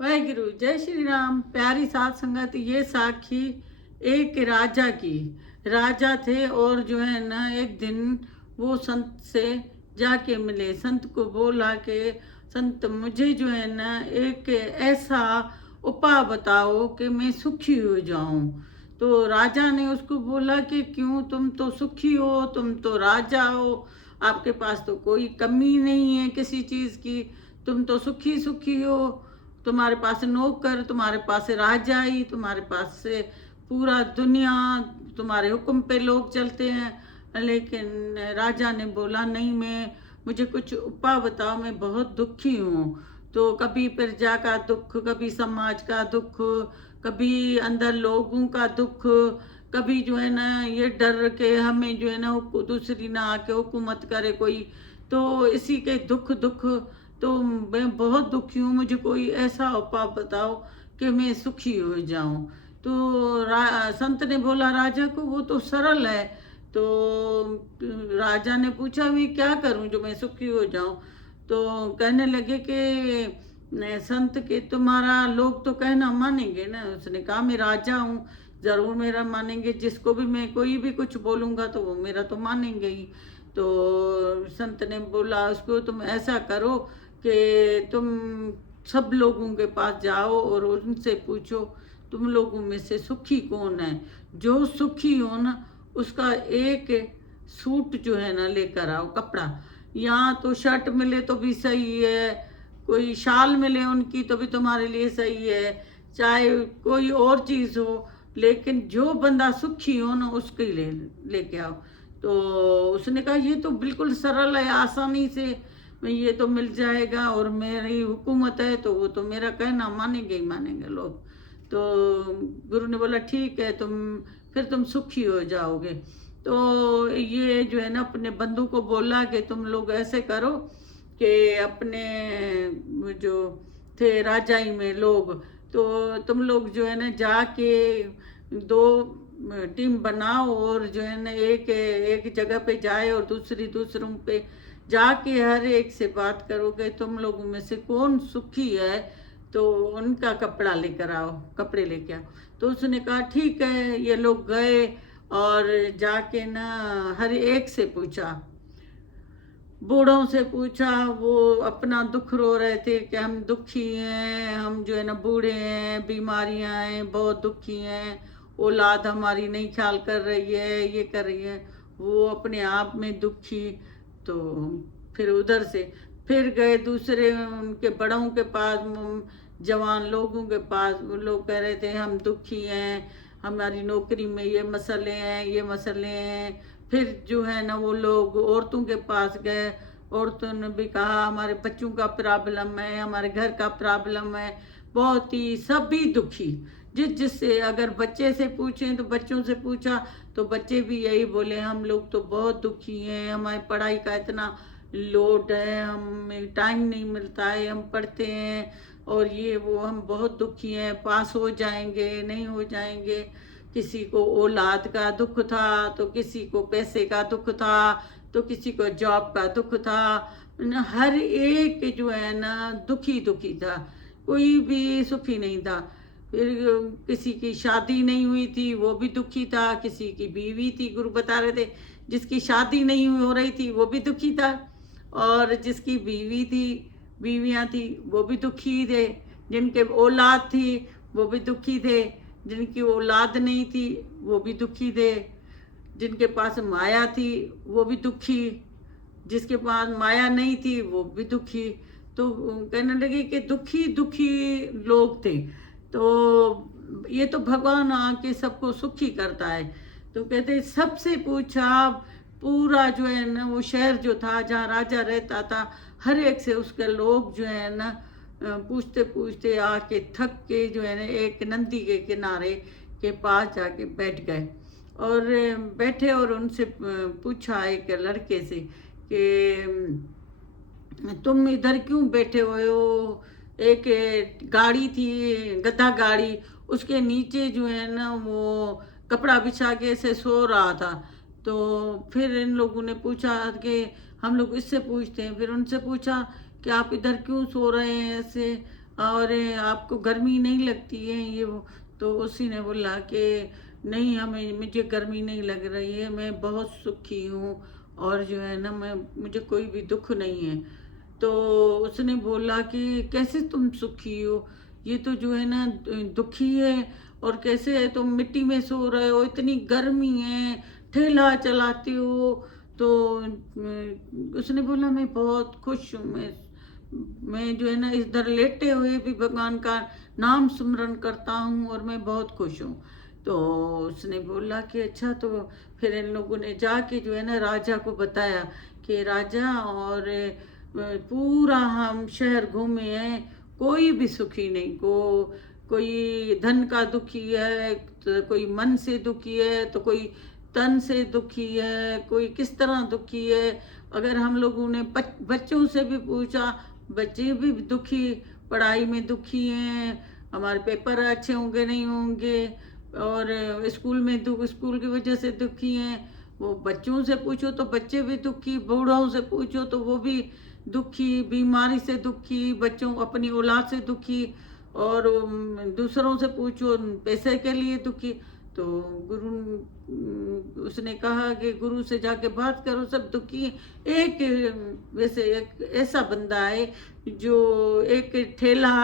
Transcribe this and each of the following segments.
वाहिगुरु जय श्री राम। प्यारी साध संगत, ये साखी एक राजा की। राजा थे और जो है ना, एक दिन वो संत से जाके मिले। संत को बोला कि संत, मुझे जो है ना एक ऐसा उपाय बताओ कि मैं सुखी हो जाऊं। तो राजा ने उसको बोला कि क्यों, तुम तो सुखी हो, तुम तो राजा हो, आपके पास तो कोई कमी नहीं है किसी चीज़ की, तुम तो सुखी सुखी हो। तुम्हारे पास नौकर, तुम्हारे पास राजाई, तुम्हारे पास से पूरा दुनिया, तुम्हारे हुक्म पे लोग चलते हैं। लेकिन राजा ने बोला, नहीं, मुझे कुछ उपाय बताओ, मैं बहुत दुखी हूँ। तो कभी प्रजा का दुख, कभी समाज का दुख, कभी अंदर लोगों का दुख, कभी जो है ना ये डर के हमें जो है ना दूसरी ना आके हुकूमत करे कोई। तो इसी के दुख दुख, तो मैं बहुत दुखी हूँ, मुझे कोई ऐसा उपाय बताओ कि मैं सुखी हो जाऊं। तो संत ने बोला राजा को, वो तो सरल है। तो राजा ने पूछा, भी क्या करूं जो मैं सुखी हो जाऊं। तो कहने लगे कि संत के तुम्हारा लोग तो कहना मानेंगे ना। उसने कहा, मैं राजा हूँ, जरूर मेरा मानेंगे, जिसको भी मैं कोई भी कुछ बोलूँगा तो वो मेरा तो मानेंगे ही। तो संत ने बोला उसको, तुम ऐसा करो कि तुम सब लोगों के पास जाओ और उनसे पूछो, तुम लोगों में से सुखी कौन है। जो सुखी हो ना, उसका एक सूट जो है ना लेकर आओ, कपड़ा। यहाँ तो शर्ट मिले तो भी सही है, कोई शाल मिले उनकी तो भी तुम्हारे लिए सही है, चाहे कोई और चीज़ हो, लेकिन जो बंदा सुखी हो ना उसके लिए लेके आओ। तो उसने कहा, ये तो बिल्कुल सरल है, आसानी से मैं ये तो मिल जाएगा, और मेरी हुकूमत है तो वो तो मेरा कहना मानेंगे ही मानेंगे लोग। तो गुरु ने बोला, ठीक है, तुम सुखी हो जाओगे। तो ये जो है ना अपने बंधु को बोला कि तुम लोग ऐसे करो कि अपने जो थे राजाई में लोग, तो तुम लोग जो है ना जाके दो टीम बनाओ, और जो है ना एक एक जगह पे जाए और दूसरों पे जाके हर एक से बात करो कि तुम लोगों में से कौन सुखी है, तो उनका कपड़ा लेकर आओ, कपड़े लेके आओ। तो उसने कहा, ठीक है। ये लोग गए और जाके ना हर एक से पूछा, बूढ़ों से पूछा, वो अपना दुख रो रहे थे कि हम दुखी हैं, हम जो है ना बूढ़े हैं, बीमारियां हैं, बहुत दुखी हैं, औलाद हमारी नहीं ख्याल कर रही है, ये कर रही है, वो अपने आप में दुखी। तो फिर उधर से फिर गए दूसरे उनके बड़ों के पास, जवान लोगों के पास। वो लोग कह रहे थे, हम दुखी हैं, हमारी नौकरी में ये मसले हैं, ये मसले हैं। फिर जो है ना वो लोग औरतों के पास गए, औरतों ने भी कहा, हमारे बच्चों का प्रॉब्लम है, हमारे घर का प्रॉब्लम है, बहुत ही सभी दुखी। जिससे अगर बच्चे से पूछें तो बच्चों से पूछा तो बच्चे भी यही बोले, हम लोग तो बहुत दुखी हैं, हमारी पढ़ाई का इतना लोड है, हमें टाइम नहीं मिलता है, हम पढ़ते हैं और ये वो, हम बहुत दुखी हैं, पास हो जाएंगे नहीं हो जाएंगे। किसी को औलाद का दुख था, तो किसी को पैसे का दुख था, तो किसी को जॉब का दुख था। हर एक जो है ना दुखी दुखी था, कोई भी सुखी नहीं था। फिर किसी की शादी नहीं हुई थी, वो भी दुखी था। किसी की बीवी थी, गुरु बता रहे थे, जिसकी शादी नहीं हो रही थी वो भी दुखी था। और जिसकी बीवी थी, बीवियां थी, वो भी दुखी थे। जिनके औलाद थी वो भी दुखी थे, जिनकी औलाद नहीं थी वो भी दुखी थे, जिनके पास माया थी वो भी दुखी, जिसके पास माया नहीं थी वो भी दुखी। तो कहने लगे कि दुखी दुखी लोग थे। तो ये तो भगवान आके सबको सुखी करता है। तो कहते सबसे पूछा, पूरा जो है ना वो शहर जो था जहाँ राजा रहता था, हर एक से उसके लोग जो है ना पूछते पूछते आके थक के जो है ना एक नदी के किनारे के पास जाके बैठ गए। और बैठे और उनसे पूछा एक लड़के से कि तुम इधर क्यों बैठे हुए हो। एक गाड़ी थी, गधा गाड़ी, उसके नीचे जो है ना वो कपड़ा बिछा के ऐसे सो रहा था। तो फिर इन लोगों ने पूछा कि हम लोग इससे पूछते हैं, फिर उनसे पूछा कि आप इधर क्यों सो रहे हैं ऐसे। और आपको गर्मी नहीं लगती है ये वो। तो उसी ने बोला कि नहीं, हमें मुझे गर्मी नहीं लग रही है, मैं बहुत सुखी हूँ, और जो है ना मैं मुझे कोई भी दुख नहीं है। तो उसने बोला कि कैसे तुम सुखी हो, ये तो जो है ना दुखी है, और कैसे है तुम मिट्टी में सो रहे हो, इतनी गर्मी है, ठेला चलाते हो। तो उसने बोला मैं बहुत खुश हूँ, मैं जो है ना इधर लेटे हुए भी भगवान का नाम सुमरन करता हूँ, और मैं बहुत खुश हूँ। तो उसने बोला कि अच्छा। तो फिर इन लोगों ने जाके जो है ना राजा को बताया कि राजा, और पूरा हम शहर घूमे हैं, कोई भी सुखी नहीं, कोई धन का दुखी है, तो कोई मन से दुखी है, तो कोई तन से दुखी है, कोई किस तरह दुखी है। अगर हम लोगों ने बच्चों से भी पूछा, बच्चे भी दुखी, पढ़ाई में दुखी हैं, हमारे पेपर अच्छे होंगे नहीं होंगे, और स्कूल की वजह से दुखी हैं। वो बच्चों से पूछो तो बच्चे भी दुखी, बूढ़ों से पूछो तो वो भी दुखी, बीमारी से दुखी, बच्चों अपनी औलाद से दुखी, और दूसरों से पूछो पैसे के लिए दुखी। तो गुरु उसने कहा कि गुरु से जाके बात करो, सब दुखी हैं। वैसे एक ऐसा बंदा है जो एक ठेला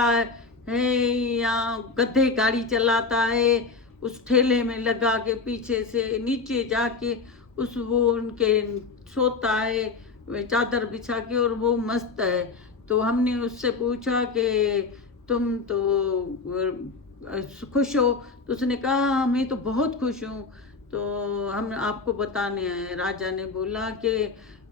है या गधे गाड़ी चलाता है, उस ठेले में लगा के पीछे से नीचे जाके वो उनके सोता है चादर बिछा के, और वो मस्त है। तो हमने उससे पूछा कि तुम तो खुश हो? तो उसने कहा मैं तो बहुत खुश हूँ। तो हम आपको बताने आए। राजा ने बोला कि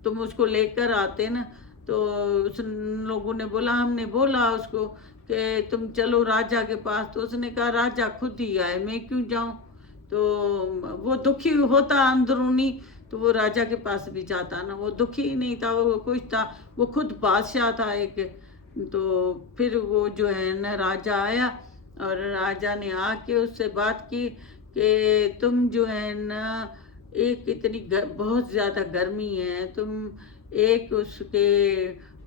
तुम उसको लेकर आते ना। तो उस लोगों ने बोला, हमने बोला उसको कि तुम चलो राजा के पास। तो उसने कहा राजा खुद ही आए, मैं क्यों जाऊं। तो वो दुखी होता अंदरूनी, तो वो राजा के पास भी जाता ना, वो दुखी ही नहीं था, वो खुश था, वो खुद बादशाह था एक। तो फिर वो जो है ना राजा आया, और राजा ने आके उससे बात की कि तुम जो है ना एक बहुत ज़्यादा गर्मी है, तुम एक उसके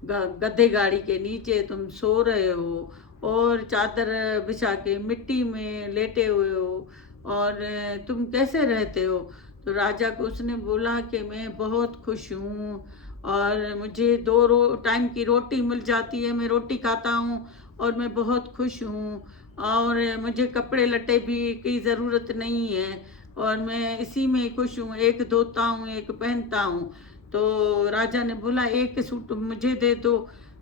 गधे गाड़ी के नीचे तुम सो रहे हो, और चादर बिछा के मिट्टी में लेटे हुए हो, और तुम कैसे रहते हो। तो राजा को उसने बोला कि मैं बहुत खुश हूँ, और मुझे टाइम की रोटी मिल जाती है, मैं रोटी खाता हूँ, और मैं बहुत खुश हूँ, और मुझे कपड़े लट्टे भी की ज़रूरत नहीं है, और मैं इसी में खुश हूँ, एक धोता हूँ एक पहनता हूँ। तो राजा ने बोला एक सूट मुझे दे दो।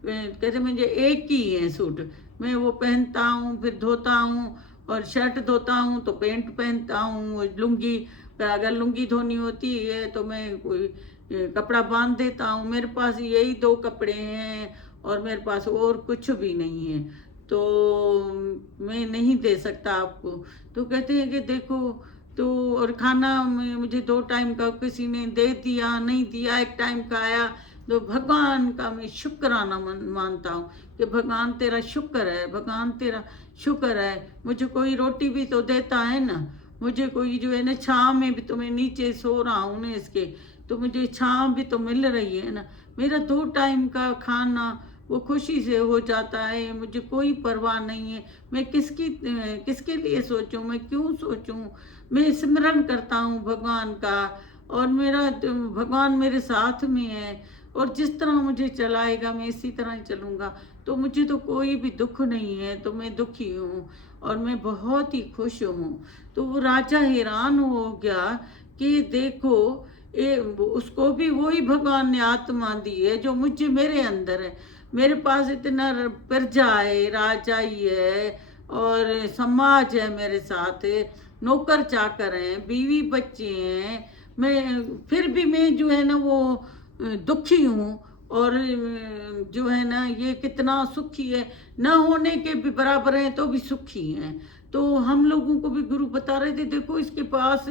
कहते मुझे एक ही है सूट, मैं वो पहनता हूँ, फिर धोता हूँ, और शर्ट धोता हूँ तो पैंट पहनता हूँ, लुंगी अगर लुंगी धोनी होती है तो मैं कोई कपड़ा बांध देता हूँ। मेरे पास यही दो कपड़े हैं, और मेरे पास और कुछ भी नहीं है, तो मैं नहीं दे सकता आपको। तो कहते हैं कि देखो, तो और खाना में मुझे 2 टाइम का किसी ने दे दिया, नहीं दिया, एक टाइम का आया। तो भगवान का मैं शुक्राना मानता हूँ कि भगवान तेरा शुक्र है, भगवान तेरा शुक्र है, मुझे कोई रोटी भी तो देता है ना, मुझे कोई जो है ना छाँव में भी, तो मैं नीचे सो रहा हूँ ना इसके, तो मुझे छाँव भी तो मिल रही है ना। मेरा 2 टाइम का खाना वो खुशी से हो जाता है, मुझे कोई परवाह नहीं है। मैं किसके लिए सोचूं, मैं क्यों सोचूं। मैं सिमरन करता हूँ भगवान का, और मेरा भगवान मेरे साथ में है, और जिस तरह मुझे चलाएगा मैं इसी तरह ही चलूँगा। तो मुझे तो कोई भी दुख नहीं है, तो मैं दुखी हूँ, और मैं बहुत ही खुश हूँ। तो वो राजा हैरान हो गया कि देखो, उसको भी वही भगवान ने आत्मा दी है जो मुझे मेरे अंदर है। मेरे पास इतना प्रजा है, राजाई है, और समाज है मेरे साथ, नौकर चाकर हैं, बीवी बच्चे हैं, मैं फिर भी मैं जो है ना वो दुखी हूँ, और जो है ना ये कितना सुखी है, न होने के भी बराबर हैं तो भी सुखी हैं। तो हम लोगों को भी गुरु बता रहे थे, देखो इसके पास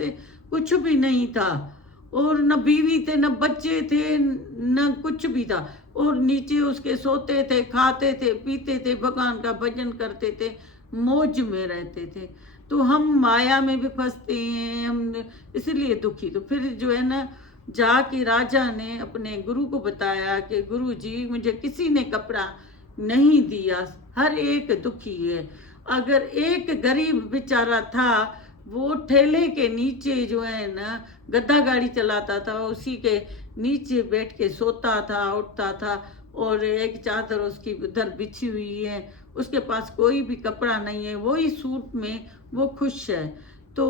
कुछ भी नहीं था, और न बीवी थे, न बच्चे थे, न कुछ भी था, और नीचे उसके सोते थे, खाते थे, पीते थे, भगवान का भजन करते थे, मौज में रहते थे। तो हम माया में भी फंसते हैं, हम इसलिए दुखी। तो फिर जो है ना जाके राजा ने अपने गुरु को बताया कि गुरु जी मुझे किसी ने कपड़ा नहीं दिया, हर एक दुखी है। अगर एक गरीब बेचारा था, वो ठेले के नीचे जो है ना गद्दा गाड़ी चलाता था, उसी के नीचे बैठ के सोता था, उठता था, और एक चादर उसकी उधर बिछी हुई है, उसके पास कोई भी कपड़ा नहीं है, वही सूट में वो खुश है। तो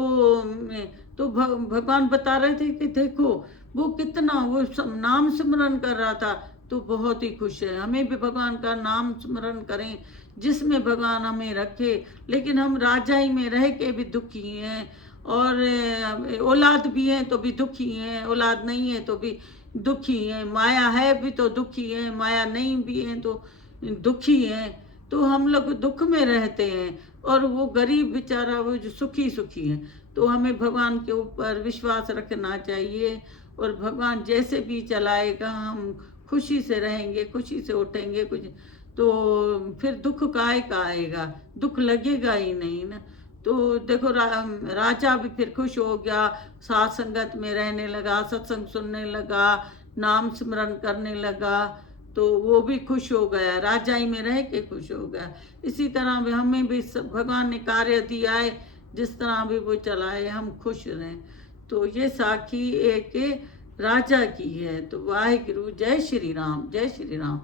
तो भगवान बता रहे थे कि देखो वो कितना वो नाम सिमरन कर रहा था, तो बहुत ही खुश है। हमें भी भगवान का नाम स्मरण करें, जिसमें भगवान हमें रखे। लेकिन हम राजाई में रह के भी दुखी हैं, और औलाद भी हैं तो भी दुखी हैं, औलाद नहीं है तो भी दुखी हैं, माया है भी तो दुखी है, माया नहीं भी है तो दुखी हैं। तो हम लोग दुख में रहते हैं, और वो गरीब बेचारा वो जो सुखी सुखी है। तो हमें भगवान के ऊपर विश्वास रखना चाहिए, और भगवान जैसे भी चलाएगा हम खुशी से रहेंगे, खुशी से उठेंगे। कुछ तो फिर दुख काहे का आएगा, दुख लगेगा ही नहीं ना। तो देखो राजा भी फिर खुश हो गया, साथ संगत में रहने लगा, सत्संग सुनने लगा, नाम स्मरण करने लगा, तो वो भी खुश हो गया, राजाई में रह के खुश हो गया। इसी तरह भी हमें भी भगवान ने कार्य दिया है, जिस तरह भी वो चलाए हम खुश रहें। तो ये साखी एक राजा की है। तो वाहिगुरु, जय श्री राम, जय श्री राम।